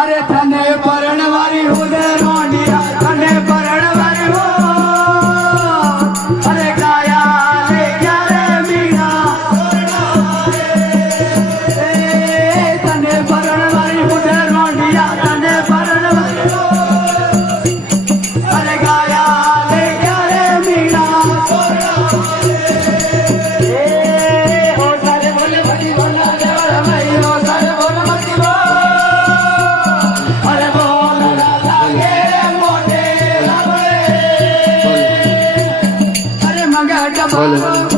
अरे थने परણवारी हुदे रोंडिया थने परणवारी हो अरे गाया ले क्यारे मीना थने परणवारी हुदे रोंडिया थने परणवारी हो अरे गाया ले क्यारे मीना ओ सारे बोले भटी बोला देवरा भाई ओ सारे बोले भटी बोला बोलो